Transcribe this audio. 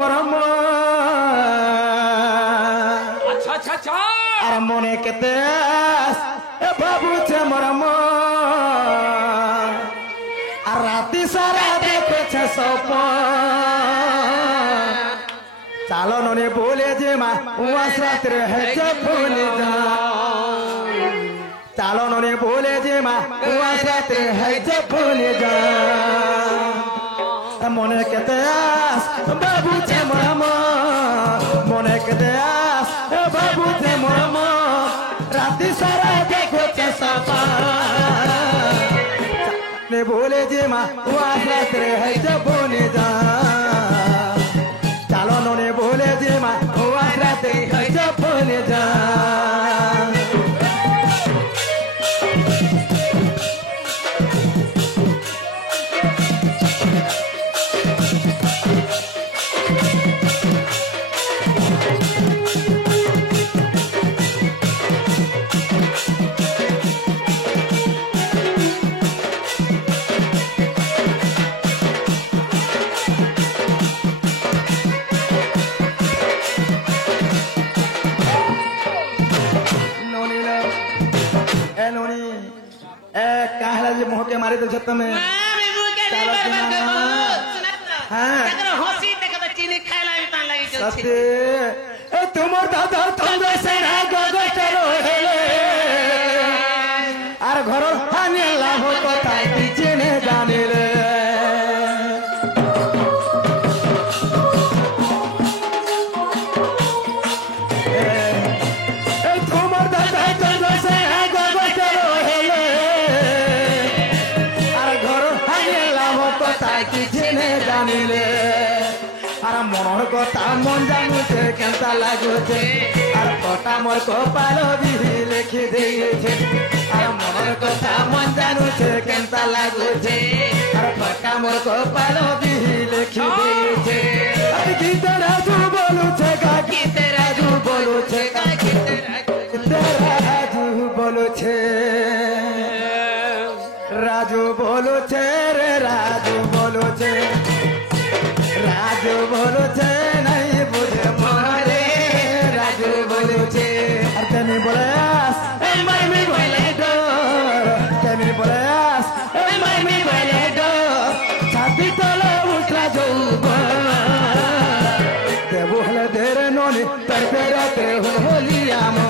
परम अच्छा अच्छा अच्छा আর মনে কেতে ভাবুছে মরম আর রাতি সারা দেখেছে স্বপ্ন চালো ননে বলে যে মা উয়াস রাত্রে হেছে ভুলে যা চালো ননে বলে যে মা উয়াস রাত্রে হেছে ভুলে যা মনে কেতে ভাবুছে মরম মনে কেতে ভাবুছে মরম রাতি সারা দেখেছে সপন বলে যে মা উয়াস রাত্রে হেছে ভুলে যা চালো ননে বলে যে মা উয়াস রাত্রে হেছে ভুলে যা मोहके मारे तो छत्ता में तुम्हार दादा तुम से আর ঘর হানি লাভ কথা চিনে জানিলে তোমার দাদা তুম সে জানিলে আর মনের কথা মন জানুছে কেনতা লাগুছে আর কটা মোর কপাল বিহি লিখি দিয়েছে আর মনের কথা মন জানুছে কেনতা লাগুছে আর কটা মোর কপাল বিহি লিখি দিয়েছে আর গীতে রাজু বলুছে গা গীতে রাজু বলুছে গা গীতে রাজু বলুছে রাজু বলুছে রে রাজু বলুছে রাজু বলুছে নাই বুঝে মরে রাজু বলুছে আর তেমনি বলে আস মাইমি বলে ডর তেমনি বলে আস মাইমি বলে ডর ছাতি তলে উঠলা যৌব দেবু হলে ধরে ননি তার বেড়াতে হলি আমার